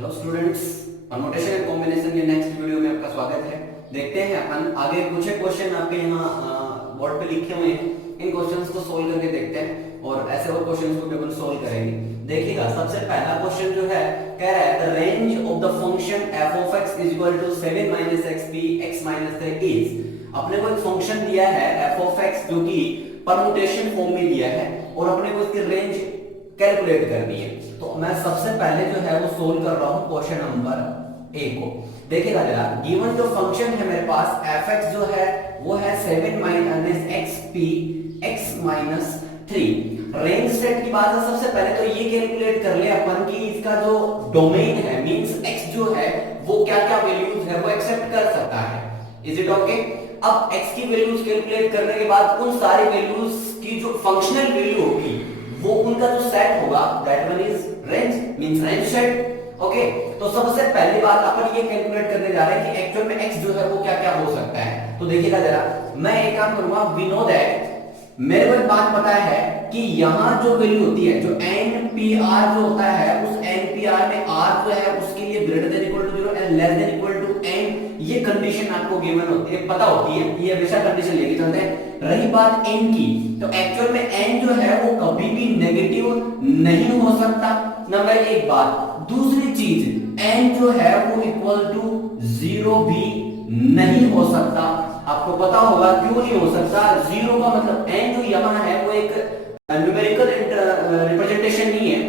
Hello students, permutation and combination के next video में आपका स्वागत है। देखते हैं अपन आगे कुछ क्वेश्चन आपके यहाँ बोर्ड पे लिखे हुए हैं, इन क्वेश्चंस को सोल्व करके देखते हैं और ऐसे और क्वेश्चंस को भी अपन सोल्व करेंगे। देखिएगा, सबसे पहला क्वेश्चन जो है कह रहा है the range of the function f of x is equal to 7 minus xp x minus 3 is। अपने को एक फंक्शन दिया है f of x जो कि परमुटेशन फॉर्म में दिया है और अपने को इसकी रेंज कैलकुलेट करनी है। तो मैं सबसे पहले जो है वो सोल्व कर रहा हूं क्वेश्चन नंबर ए को। देखिएगा जरा, गिवन जो फंक्शन है मेरे पास fx जो है वो है 7 minus xp x minus 3। Range set की बात है, सबसे पहले तो ये कैलकुलेट कर ले अपन कि इसका जो डोमेन है मींस x जो है वो क्या क्या वैल्यूज है वो एक्सेप्ट कर सकता है। Is it okay? अब x की वैल्यूज कैलकुलेट करने के बाद उन सारी वैल्यूज की जो फंक्शनल वैल्यू होगी वो उनका जो सेट होगा that one is range means range set. Okay, तो सबसे पहली बात अपन ये कैलकुलेट करने जा रहे हैं कि एक्चुअल में x जो है वो क्या क्या हो सकता है। तो देखिएगा जरा, मैं एक काम करूंगा, वी नो दैट, मेरे को एक बात पता है कि यहां जो वैल्यू होती है जो npr जो होता है उस npr में r जो है उसके लिए greater than equal to 0 and less than equal to n, ये कंडीशन आपको गिवन होती है, पता होती है, ये हमेशा कंडीशन लेके चलते हैं। रही बात n की, तो एक्चुअल में n जो है वो कभी भी नेगेटिव नहीं हो सकता, नंबर एक बात। दूसरी चीज, n जो है वो इक्वल टू 0 भी नहीं हो सकता। आपको पता होगा क्यों नहीं हो सकता। 0 का मतलब n जो यहां है वो एक न्यूमेरिकल रिप्रेजेंटेशन नहीं है।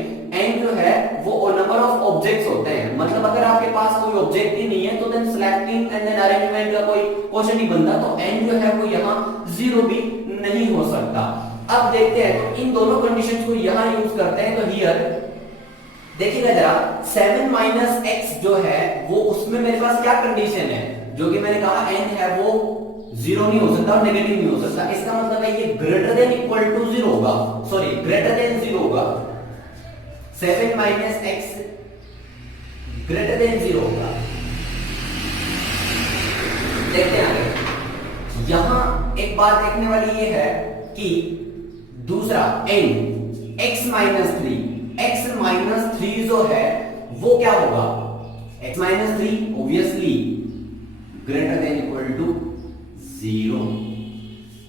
n जो है वो नंबर ऑफ ऑब्जेक्ट्स होते हैं, मतलब अगर आपके पास कोई ऑब्जेक्ट ही नहीं है तो then selecting and then arrangement का कोई क्वेश्चन नहीं बनता। तो n जो है वो यहां 0 भी नहीं हो सकता। अब देखते हैं, तो इन दोनों कंडीशंस को यहां यूज करते हैं। तो हियर देखिएगा जरा, 7 माइनस x जो है वो उसमें मेरे पास क्या कंडीशन है, जो कि मैंने कहा n है वो 0 नहीं हो सकता और नेगेटिव नहीं हो सकता। इसका मतलब है ये ग्रेटर देन इक्वल टू 0 होगा, सॉरी ग्रेटर देन 0 होगा। 7 माइनस x ग्रेटर देन 0 होगा। देखते हैं आगे। यहां एक बात देखने वाली ये है कि दूसरा n x minus 3, x minus 3 जो है वो क्या होगा, x minus 3 obviously greater than equal to 0।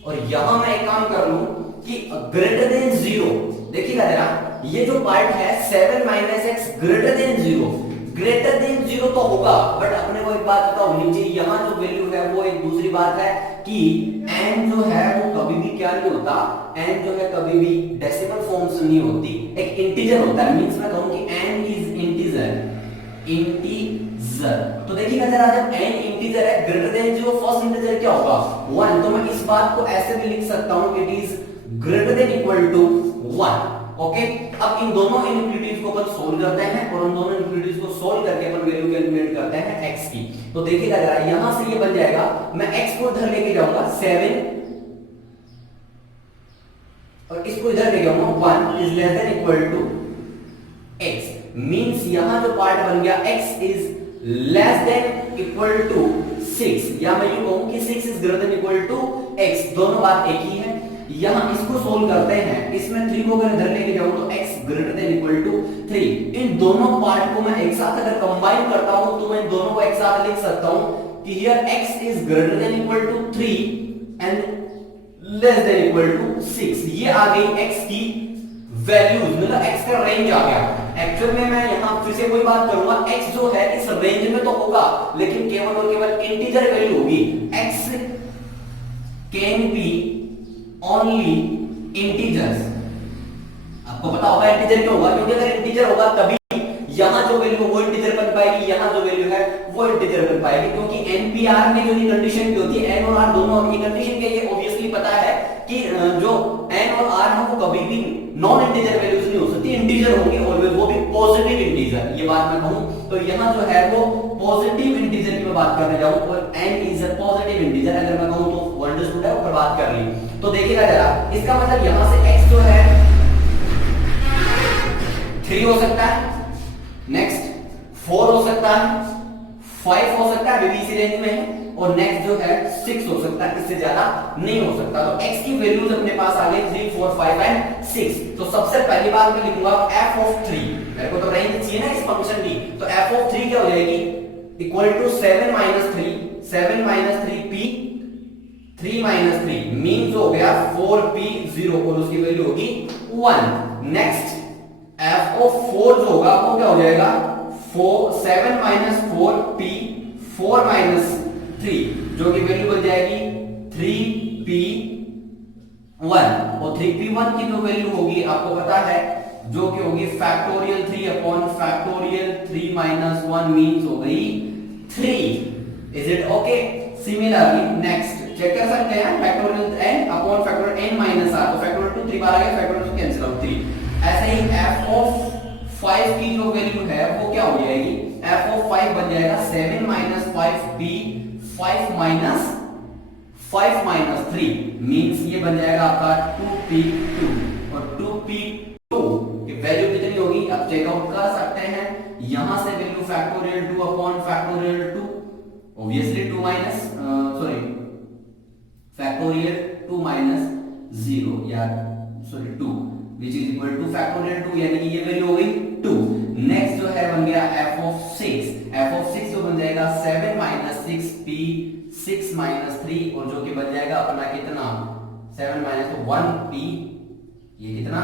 और यहां मैं एक काम कर लूं कि ग्रेटर देन 0, देखिएगा जरा, ये जो पार्ट है 7 minus x greater than 0, greater than 0 तो होगा, बट अपने को एक बात पता होनी चाहिए, यहां जो वैल्यू है वो एक दूसरी बात है कि n जो है वो कभी भी क्या नहीं होता, n जो है कभी भी डेसिमल फॉर्म्स नहीं होती, एक इंटीजर होता है। मींस मैं कहूं कि n इज इंटीजर, तो देखिएगा जरा, जब n इंटीजर है ग्रेटर देन 0, फर्स्ट इंटीजर क्या होगा 1, तो मैं इस बात को ऐसे भी लिख सकता हूं, it is greater than equal to 1। Okay, अब इन दोनों इनइक्वालिटीज को अपन सोल्व करते हैं और उन दोनों इनइक्वालिटीज को सोल्व करके अपन वैल्यू कैलकुलेट करते हैं x की। तो देखिएगा जरा, यहां से ये बन जाएगा, मैं x को इधर लेके जाऊंगा 7 और इसको इधर लेके जाऊंगा 1 is less than equal to x, means यहां जो पार्ट बन गया x is less than equal to 6, या मैं यूं कहूं कि 6 is greater than equal to x, दोनों बात एक ही है। यहां इसको सोल्व करते हैं, इसमें 3 को अगर इधर लेके जाऊं तो x greater than equal to 3। इन दोनों पार्ट को मैं एक साथ अगर कंबाइन करता हूं तो मैं इन दोनों को एक साथ लिख सकता हूं कि here x is greater than equal to 3 and less than equal to 6। ये आ गई x की वैल्यूज, मतलब x का रेंज आ गया। एक्चुअल में मैं यहां फिर से कोई बात करूंगा, x जो है इस रेंज में तो होगा लेकिन केवल और केवल इंटीजर वैल्यू होगी। x can be only integers. आपको पता होगा इंटीजर क्यों होगा, क्योंकि अगर इंटीजर होगा तभी यहां जो वैल्यू वो इंटीजर बन पाएगी, यहां जो वैल्यू है वो इंटीजर बन पाएगी, क्योंकि एनपीआर में जो ये कंडीशन होती है n और r दोनों की कंडीशन के, ये ऑब्वियसली पता है कि जो n और r है वो कभी भी नॉन इंटीजर वैल्यूज नहीं हो सकती, इंटीजर होंगे ऑलवेज, वो भी पॉजिटिव इंटीजर। ये बात मैं कहूं तो यहां जो है वो पॉजिटिव इंटीजर की मैं बात करने जाऊं और n is a positive integer, अगर मैं कहूं तो अंडरस्टूड है, ऊपर बात कर ली। तो देखिएगा जरा, इसका मतलब यहां से x जो है 3 हो सकता है, नेक्स्ट 4 हो सकता है, 5 हो सकता है, अभी भी इसी रेंज में है, और नेक्स्ट जो है 6 हो सकता है, इससे ज्यादा नहीं हो सकता। तो x की वैल्यूज अपने पास आ गई 3, 4, 5 एंड 6। तो सबसे पहली बार मैं लिखूंगा f ऑफ 3, मेरे को तो रेंज चाहिए ना इस फंक्शन की, तो f ऑफ 3 क्या हो जाएगी, equal to 7 minus 3, 7 minus 3 p, 3 minus 3 means हो गया 4p0 और उसकी वैल्यू होगी 1। नेक्स्ट f ऑफ 4 जो होगा वो क्या हो जाएगा, 7 माइनस 4p, 4 माइनस 3 जो कि वैल्यू बन जाएगी 3p1, और 3p1 की जो वैल्यू होगी आपको पता है, जो कि होगी factorial 3 upon factorial 3 minus 1 means हो गई 3। Is it okay? Similarly next check कर सकते हैं, factorial n upon factorial n minus r, तो फैक्टोरियल 2 3 बार आ गया, फैक्टोरियल 2 कैंसिल आउट 3। ऐसे ही f ऑफ 5 की जो वैल्यू है वो क्या हो जाएगी, f ऑफ 5 बन जाएगा 7 माइनस 5p, 5 माइनस 3 मींस ये बन जाएगा आपका 2p2, और 2p2 की वैल्यू कितनी होगी आप चेकआउट कर सकते हैं, यहां से value factorial 2 upon factorial 2, obviously 2 minus factorial 2 minus 0 या 2 which is equal to factorial 2, यानी कि ये वैल्यू हो गई 2। नेक्स्ट जो है बन गया f ऑफ 6, f ऑफ 6 जो बन जाएगा 7 माइनस 6p, 6 माइनस 3, और जो कि बन जाएगा अपना कितना 7 माइनस 1p, ये कितना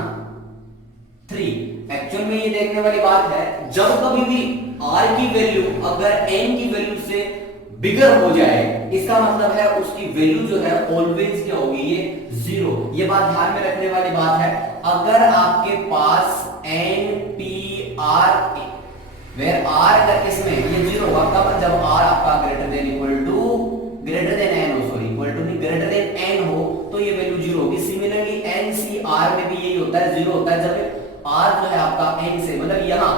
3। एक्चुअल में ये देखने वाली बात है, जब कभी भी r की वैल्यू अगर n की वैल्यू से बिगर हो जाए, इसका मतलब है उसकी वैल्यू जो है ऑलवेज क्या होगी, ये 0। ये बात ध्यान में रखने वाली बात है। अगर आपके पास n p r where r अगर इसमें ये 0 होगा कब, जब r आपका greater than equal to n हो, सॉरी इक्वल टू नहीं ग्रेटर देन n हो, तो ये वैल्यू 0 होगी। सिमिलरली n c r में भी यही होता है, 0 होता है जब r जो है आपका n से, मतलब यहां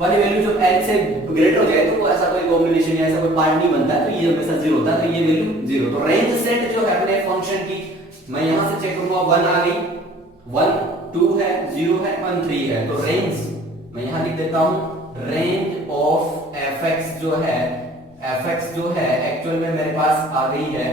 वाली वैल्यू जो n से ग्रेटर हो जाए तो वो ऐसा कोई कॉम्बिनेशन या ऐसा कोई पार्ट नहीं बनता है, तो ये हमेशा 0 होता है, तो ये वैल्यू 0। तो रेंज सेट जो है अपने फंक्शन की, मैं यहां से चेक करूंगा 1 आ गई, 1 2 है, 0 है, 1 3 है, तो रेंज मैं यहां लिख देता हूं, रेंज ऑफ fx जो है, fx जो है एक्चुअल में मेरे पास आ गई है,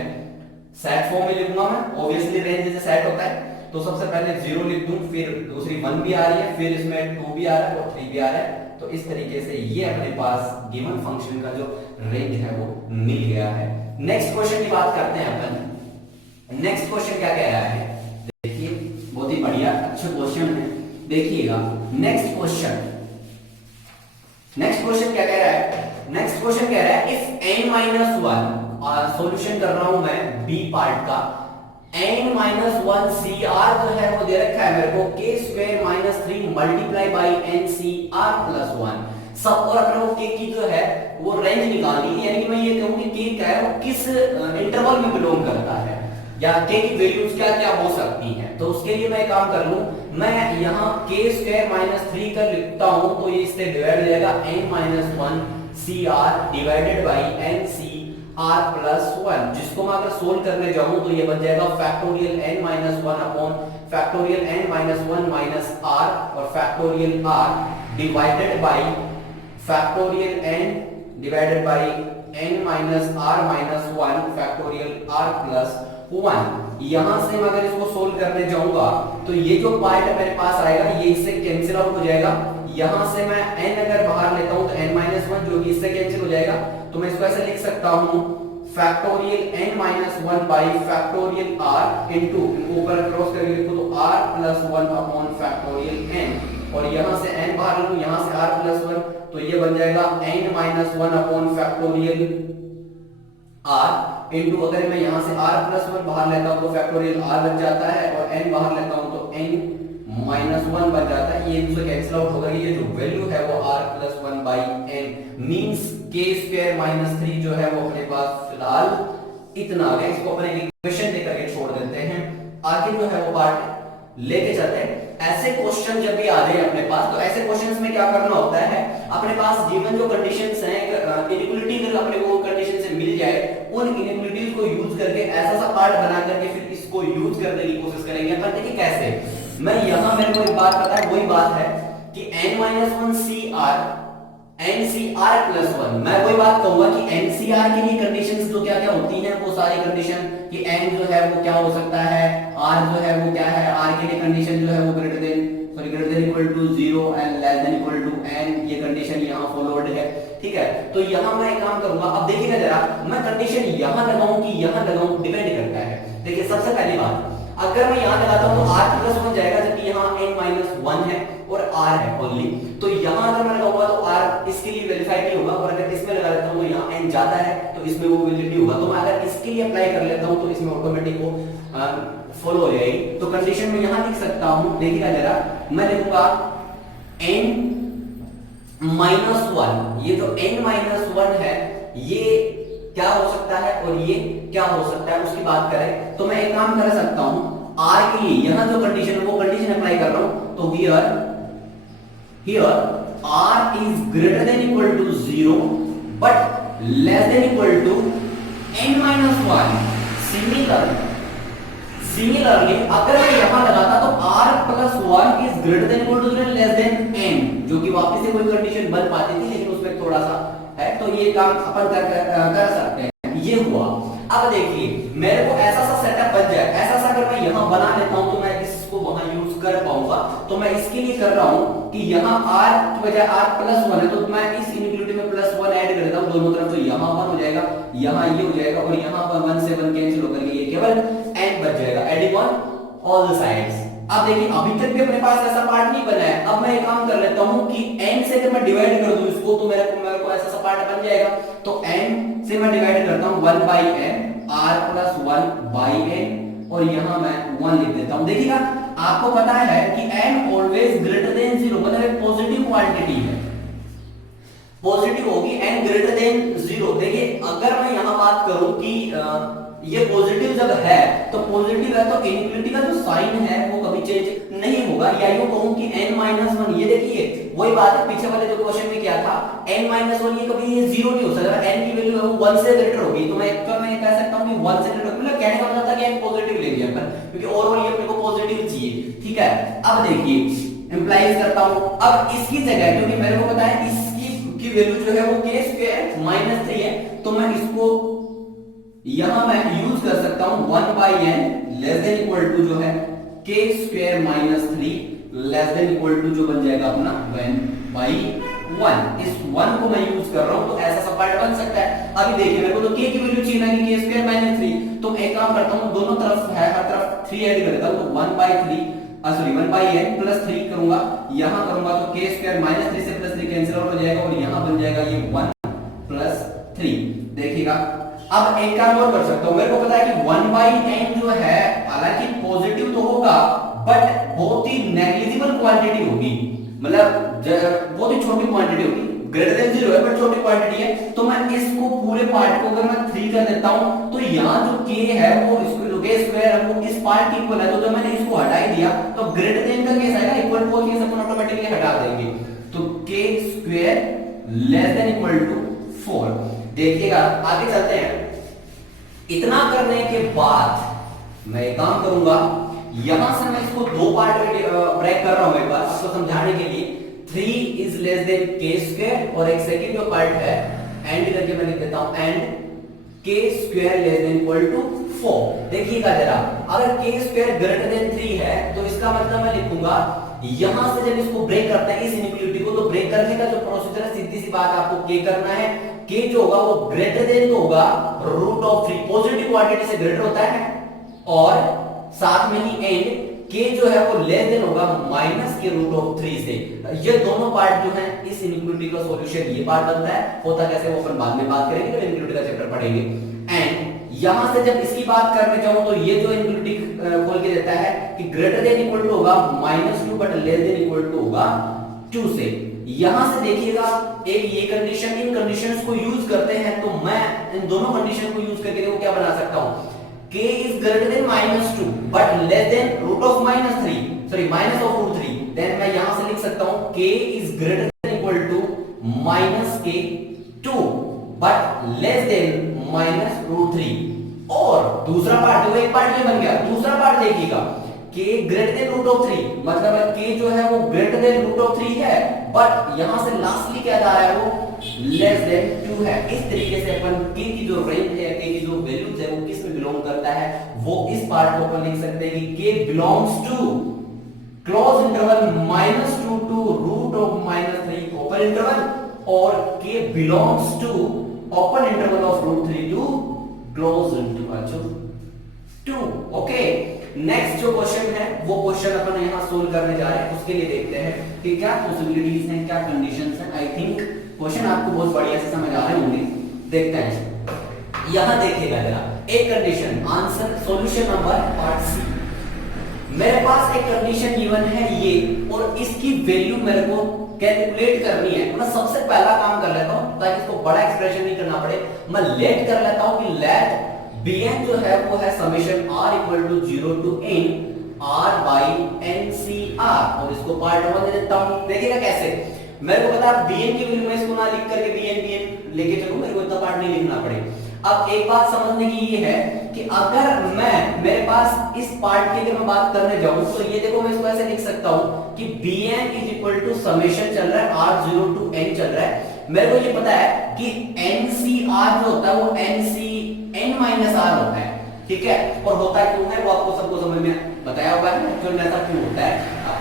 सेट फॉर्म में लिखूंगा मैं, ऑब्वियसली रेंज जैसे सेट होता है, तो सबसे पहले 0 लिख दूं, फिर दूसरी 1 भी आ रही है, फिर इसमें 2 भी आ रहा है और 3 भी आ रहा है, तो इस तरीके से ये अपने पास गिवन फंक्शन का जो रेंज है वो मिल गया है। नेक्स्ट क्वेश्चन की बात करते हैं अपन। नेक्स्ट क्वेश्चन क्या कह रहा है, देखिए बहुत ही बढ़िया अच्छा क्वेश्चन है, देखिएगा नेक्स्ट क्वेश्चन। नेक्स्ट क्वेश्चन क्या कह रहा है, नेक्स्ट क्वेश्चन कह रहा है इफ n माइनस 1, सॉल्यूशन कर रहा हूं मैं बी पार्ट का, n माइनस 1 cr जो है वो दे रखा है मेरे को k square minus 3 multiply by n cr plus 1 सब, और अपने को k की जो है वो रेंज निकालनी है, यानी कि मैं ये कहूं कि k क्या है वो किस इंटरवल में बिलोंग करता है, या k की वैल्यूज क्या क्या हो सकती हैं। तो उसके लिए मैं काम कर लूं, मैं यहां k स्क्वायर माइनस 3 कर लिखता हूं, तो ये इससे डिवाइड हो जाएगा n minus 1 cr divided by n c r plus 1, जिसको मैं अगर सोल्व करने जाऊं तो ये बन जाएगा factorial n minus 1 upon factorial n minus 1 minus r और factorial r divided by factorial n divided by n minus r minus 1 factorial r plus 1। यहां से मैं अगर इसको सोल्व करने जाऊंगा तो ये जो पार्ट मेरे पास आएगा ये इससे कैंसिल आउट हो जाएगा, यहां से मैं n अगर बाहर लेता हूं तो n माइनस 1 जो कि इससे कैंसिल हो जाएगा, तो मैं इसको ऐसे लिख सकता हूं factorial n minus 1 by factorial r into, इनको ऊपर क्रॉस करके लिखो तो r plus 1 upon factorial n, और यहां से n बाहर लूं यहां से r प्लस 1, तो ये बन जाएगा n minus 1 upon factorial r into, अगर मैं यहां से r प्लस 1 बाहर लेता हूं तो फैक्टोरियल r बन जाता है, और n बाहर लेता हूं तो n माइनस 1 बन जाता है, ये इनसे कैंसिल आउट होगा, ये जो वैल्यू है वो r plus 1 by n means k square minus 3 जो है वो अपने पास फिलहाल इतना आ गया। इसको अपने इक्वेशन दे करके छोड़ देते हैं, आगे जो है वो पार्ट लेके चलते हैं। ऐसे क्वेश्चन जब भी आ जाए अपने पास, तो ऐसे क्वेश्चंस में क्या करना होता है, अपने पास गिवन जो कंडीशंस हैं, इनइक्वालिटी अगर अपने को कंडीशन से मिल जाए, उन इनइक्वालिटीज को यूज करके ऐसा सा पार्ट बना करके फिर इसको यूज करने की कोशिश करेंगे। पर देखिए कैसे, मैं यहां मेरे को एक बात पता है, वही बात है कि n-1 cr NCR plus one. मैं वही बात कहूंगा कि एनसीआर के लिए कंडीशंस तो क्या क्या होती हैं, वो सारी कंडीशन कि एन जो है वो क्या हो सकता है, आर जो है वो क्या है, आर के लिए कंडीशन जो है वो greater than equal to 0 and less than equal to n, ये कंडीशन यहां फॉलोड है। ठीक है, तो यहां मैं एक काम करूंगा, अब देखिएगा जरा, मैं कंडीशन यहां लगाऊं कि यहां लगाऊं, डिपेंड करता है। देखिए सबसे पहली बात, अगर मैं यहां लगाता हूं तो r प्लस वन जाएगा, जबकि यहां n माइनस वन है और r है ओनली, तो यहां अगर मैं लगाऊंगा तो r इसके लिए वेरीफाई नहीं होगा, और अगर इसमें लगा देता हूं तो यहां n ज्यादा है तो इसमें वो वैलिडिटी होगा। तो मैं अगर इसके लिए अप्लाई कर लेता हूं तो इसमें ऑटोमेटिक वो फॉलो हो जाएगी। तो कंडीशन में यहां लिख सकता हूं, देखिएगा जरा, मैं लिखूंगा n माइनस वन, ये जो n माइनस वन है ये क्या हो सकता है और ये क्या हो सकता है उसकी बात करें, तो मैं एक काम कर सकता हूं, r के लिए यहां जो कंडीशन है वो कंडीशन अप्लाई कर रहा हूं, तो here r is greater than equal to 0 but less than equal to n minus one. Similarly अगर मैं यहां लगाता तो r plus one is greater than equal to less than n, जो कि वापस से कोई कंडीशन बन पाती थी लेकिन उसमें थोड़ा सा है, तो ये काम अपन कर सकते हैं। ये हुआ। अब देखिए मेरे को ऐसा सा सेटअप बन जाए, ऐसा सा अगर मैं यहां बना लेता हूं तो मैं इसको वहां यूज कर पाऊंगा। तो मैं इसके लिए कर रहा हूं कि यहां r की बजाय r प्लस वन है तो मैं इस इनइक्वालिटी में प्लस वन ऐड कर देता हूं दोनों तरफ, तो यहां वन हो जाएगा, यहां ये हो जाएगा, और यहां पर वन से वन कैंसिल होकर के ये केवल n बच जाएगा, adding on all the sides. अब देखिए अभी तक भी अपने पास ऐसा पार्ट नहीं बना है। अब मैं एक काम कर लेता हूं कि n से अगर मैं डिवाइड कर दूं इसको तो मेरे को ऐसा सा पार्ट बन जाएगा। तो n से मैं डिवाइड करता हूं 1 by n, r plus 1 by n, और यहां मैं 1 लिख देता हूं। देखिएगा आपको पता है कि n ऑलवेज ग्रेटर देन 0, मतलब एक पॉजिटिव क्वांटिटी है, पॉजिटिव होगी n ग्रेटर देन 0। देखिए अगर मैं यहां बात करूं कि ये पॉजिटिव जब है तो पॉजिटिव है तो इनइक्वालिटी का जो साइन है वो कभी चेंज नहीं होगा, या यूं कहूं कि n माइनस वन, ये देखिए वही बात है पीछे वाले जो क्वेश्चन में क्या था, n माइनस वन, ये कभी ये जीरो नहीं हो सकता, n की वैल्यू है वो 1 से ग्रेटर होगी। तो मैं कह सकता हूं कि 1 से ग्रेटर, मतलब कहने का मतलब था कि n पॉजिटिव ले लिया अपन, क्योंकि ओवरऑल ये अपने को पॉजिटिव चाहिए। ठीक है, अब देखिए इंप्लाइज करता हूं, अब इसकी जगह क्योंकि मेरे को पता है इसकी वैल्यू जो है वो k स्क्वायर माइनस 3 है, तो मैं इसको यहां मैं यूज कर सकता हूं 1 by n less than equal to जो है k square minus 3 less than equal to जो बन जाएगा अपना 1 बाई 1। इस 1 को मैं यूज कर रहा हूं तो ऐसा सब पार्ट बन सकता है। अभी देखिए मेरे को तो k की वैल्यू चाहिए ना कि k स्क्वायर माइनस 3, तो मैं एक काम करता हूं दोनों तरफ है, हर तरफ 3 ऐड कर देता हूं, तो 1 बाई 3 1 बाई n प्लस 3 करूंगा, यहां करूंगा तो k स्क्वायर माइनस 3 से प्लस 3 कैंसिल आउट हो जाएगा, और यहां बन जाएगा ये 1 प्लस 3। देखिएगा अब एक काम और कर सकता हूं, मेरे को पता है कि 1 बाई n जो है हालांकि पॉजिटिव तो होगा बट बहुत ही नेग्लिजिबल क्वांटिटी होगी, मतलब बहुत ही छोटी क्वांटिटी होगी, ग्रेटर देन 0 है बट छोटी क्वांटिटी है। तो मैं इसको पूरे पार्ट को अगर मैं 3 कर देता हूं तो यहां जो k है वो इसको जो k स्क्वायर है वो इस पार्ट के इक्वल है, तो जब मैंने इसको हटा ही दिया तो ग्रेटर देन का केस आएगा, इक्वल टू केस अपन ऑटोमेटिकली हटा देंगे, तो k square less than equal to 4। देखिएगा आगे चलते हैं। इतना करने के बाद मैं एक काम करूंगा, यहां से मैं इसको दो पार्ट में ब्रेक कर रहा हूं एक बार आपको समझाने के लिए। 3 is less then k square, और एक सेकंड जो पार्ट है एंड करके मैं लिख देता हूं and k square less than equal to 4। देखिएगा जरा, अगर k स्क्वायर ग्रेटर देन 3 है तो इसका मतलब मैं लिखूंगा यहां से जब इसको ब्रेक करते हैं इस इनइक्वालिटी को, तो ब्रेक करने का जो प्रोसीजर है सीधी सी बात आपको k करना है, k जो होगा वो ग्रेटर देन तो होगा रूट ऑफ 3, पॉजिटिव क्वांटिटी से ग्रेटर होता है, और साथ में ही एंड k जो है वो लेस देन होगा माइनस के रूट ऑफ 3 से। ये दोनों पार्ट जो है इस इनइक्वालिटी का सॉल्यूशन ये पार्ट बनता है, होता कैसे वो अपन बाद में बात करेंगे जब इनइक्वालिटी का चैप्टर पढ़ेंगे। एंड यहां से जब इसकी बात करने जाऊं तो ये जो इनइक्वालिटी खोल के देता है कि ग्रेटर देन इक्वल टू होगा -2 but less than equal to होगा 2 से। यहां से देखिएगा एक ये कंडीशन, इन कंडीशंस को यूज करते हैं तो मैं इन दोनों कंडीशन को यूज करके देखो क्या बना सकता हूं, k is greater than -2 but less than root of -3, sorry minus of root 3, then मैं यहां से लिख सकता हूं k is greater than equal to -k2 but less than -root 3। और दूसरा पार्ट, देखो एक पार्ट ये बन गया, दूसरा पार्ट देखिएगा k greater than root of 3, मतलब k जो है वो ग्रेटर देन रूट ऑफ 3 है, बट यहां से लास्टली क्या जा रहा है वो लेस देन 2 है। इस तरीके से अपन k की जो रेंज है, k की जो वैल्यूज है वो किस में बिलोंग करता है, वो इस पार्ट को अपन लिख सकते हैं कि k belongs to close interval -2 to root of -3 open interval, और k belongs to open interval of root 3 to close interval 2। Okay, next जो क्वेश्चन है वो क्वेश्चन अपन यहां सोल्व करने जा रहे हैं। उसके लिए देखते हैं कि क्या पॉसिबिलिटीज हैं, क्या कंडीशंस हैं। आई थिंक क्वेश्चन आपको बहुत बढ़िया से समझ आ रहे होंगे। देखते हैं, यहां देखिएगा जरा एक condition, answer solution number part C. मेरे पास एक कंडीशन गिवन है ये, और इसकी वैल्यू मेरे को कैलकुलेट करनी है। मैं सबसे पहला काम कर लेता हूं ताकि इसको बड़ा एक्सप्रेशन नहीं करना पड़े, मैं लेट कर लेता हूं कि लेट bn जो है वो है summation r equal to 0 to n r by ncr, और इसको पार्ट 1 दे देता हूं। देखिएगा कैसे, मेरे को पता है bn की वैल्यू मैं इसको ना लिख करके bn लेके चलूं, मेरे को इतना पार्ट नहीं लिखना पड़े। अब एक बात समझने की ये है कि अगर मेरे पास इस पार्ट की अगर मैं बात करने जाऊं तो ये देखो, मैं इसको ऐसे लिख सकता हूं कि bn is equal to summation चल रहा है r 0 टू n चल रहा है। मेरे को ये पता है कि ncr जो होता है वो n माइनस r होता है, ठीक है। और होता क्यों है वो आपको सबको समझ में बताया हुआ है, एक्चुअल में ऐसा क्यों होता है आप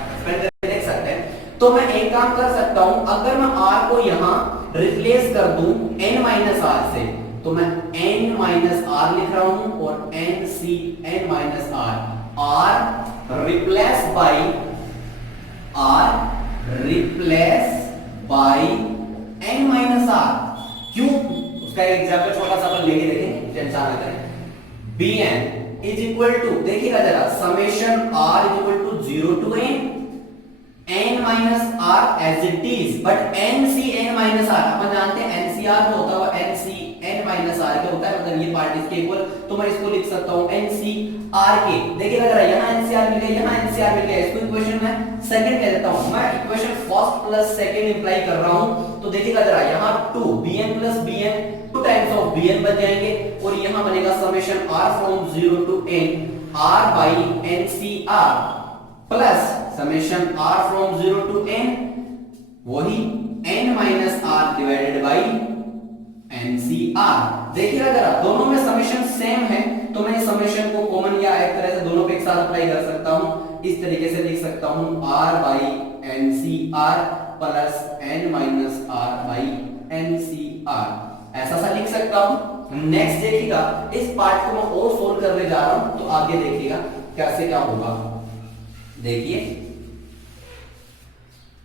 देख सकते हैं। तो मैं एक काम कर सकता हूं, अगर मैं r को यहां रिप्लेस कर दूं n माइनस r से, तो मैं n माइनस r लिख रहा हूं, और n minus r replace by n minus r। क्यों, उसका एक एग्जांपल छोटा सा अपन लेके देखेंगे, टेंशन ना करें। bn इज इक्वल टू, देखिएगा जरा, summation r is equal to 0 to n minus r as it is, but n minus r अपन जानते हैं ncr जो होता है वो n माइनस r क्या होता है, मतलब ये पार्ट इसके इक्वल, तो मैं इसको लिख सकता हूं ncr के। देखिएगा जरा, यहां ncr मिल गया, यहां ncr मिल गया, इसको इक्वेशन में सेकंड कह देता हूं, मैं equation first plus second imply कर रहा हूं। तो देखिएगा जरा, यहां 2 bn plus bn 2 times of bn बन जाएंगे, और यहां बनेगा समेशन r from 0 to n r by ncr plus summation r from 0 to n वही n minus r divided by ncr। देखिएगा जरा, दोनों में समेशन सेम है, तो मैं इस समेशन को कॉमन या एक तरह से दोनों पे एक साथ अप्लाई कर सकता हूं। इस तरीके से लिख सकता हूं r by ncr plus n minus r by ncr, ऐसा सा लिख सकता हूं। नेक्स्ट देखिएगा, इस पार्ट को मैं और सोल्व करने जा रहा हूं, तो आगे देखिएगा कैसे क्या होगा। देखिए,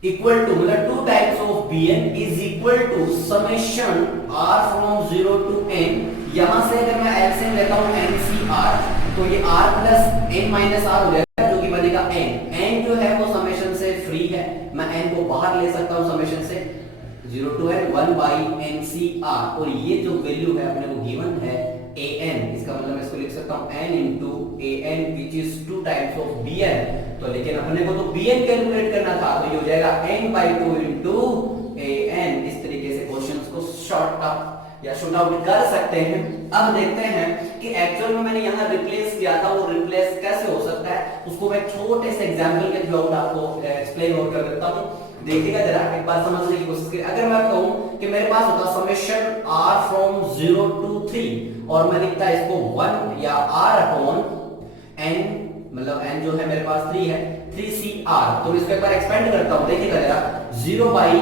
इक्वल टू मतलब 2 times of bn is equal to summation r from 0 to n। यहां से अगर मैं एलसीएम लेता हूं ncr, तो ये r plus n minus r हो जाएगा, जो कि बनेगा n जो है वो समेशन से फ्री है, मैं n को बाहर ले सकता हूं समेशन से, 0 टू n 1 बाई ncr, और ये जो वैल्यू है अपने को गिवन है an, इसका मतलब मैं इसको लिख सकता हूं n into an which is 2 times of bn। तो लेकिन अपने को तो bn कैलकुलेट करना था, तो ये हो जाएगा n by 2 into an। इस तरीके से क्वेश्चंस को शॉर्ट अप या शॉर्ट आउट कर सकते हैं। अब देखते हैं कि एक्चुअल में मैंने यहाँ रिप्लेस किया था, वो रिप्लेस कैसे हो सकता है, उसको मैं छोटे से एग्जांपल के थ्रू आपको एक्सप्लेन और कर देता हूँ। देखिएगा जरा, एक बार समझने की कोशिश करिए। अगर मैं कहूं कि मेरे पास होता समेशन r फ्रॉम 0 टू 3, और मैं लिखता इसको 1 या r अपॉन n, मतलब n जो है मेरे पास 3 है, 3cr, तो इसको एक बार एक्सपेंड करता हूं। देखिएगा जरा, 0 by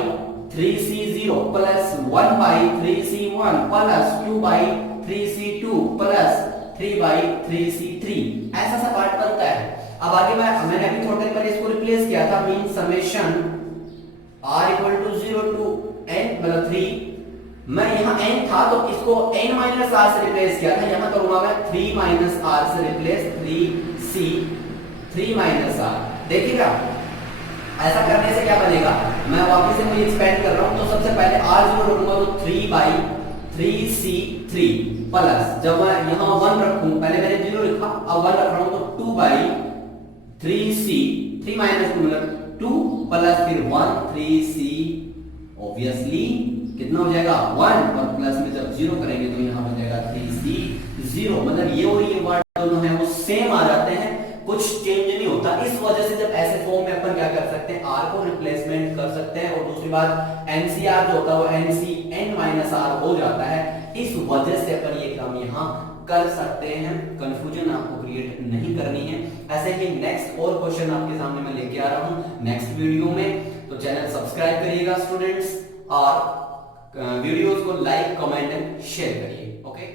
3c0 plus 1 by 3c1 plus 2 by 3c2 plus 3 by 3c3, ऐसा सा पार्ट बनता है। अब आगे मैंने अभी थोड़ी देर पहले इसको रिप्लेस किया था, mean summation r equal to 0 to n मतलब 3, मैं यहाँ n था तो इसको n माइनस r से रिप्लेस किया था, यहाँ करूंगा मैं 3 माइनस r से रिप्लेस, 3c 3 माइनस r। देखिएगा ऐसा करने से क्या बनेगा, मैं वापस से मुझे एक्सपेंड कर रहा हूं, तो सबसे पहले r0 रखूंगा तो 3 बाई 3c3 प्लस, जब मैं यहाँ 1 रखूं, पहले मैंने 0 लिखा, अब 1 रख रहा हूं तो 2 बाई 3c 3 माइनस 2 मतलब 2 प्लस फिर 1 3c, ऑब्वियसली कितना हो जाएगा 1, और प्लस में जब 0 करेंगे तो यहाँ बन जाएगा 3c 0, मतलब ये और ये वर्ड दोनों है वो सेम आ जाते हैं, कुछ चेंज नहीं होता होगा। इस वजह से जब ऐसे फॉर्म में अपन क्या कर सकते हैं, आर को रिप्लेसमेंट कर सकते हैं, और दूसरी बात एनसीआर जो होता है वो एनसीएन माइनस आर हो जाता है। इस वजह से अपन ये काम यहाँ कर सकते हैं, कंफ्यूजन आपको क्रिएट नहीं करनी है। ऐसे ही नेक्स्ट और क्वेश्चन आपके सामने मैं लेके आ रहा हूं नेक्स्ट वीडियो में, तो चैनल सब्सक्राइब करिएगा स्टूडेंट्स, और वीडियोस को लाइक कमेंट एंड शेयर करिए। ओके।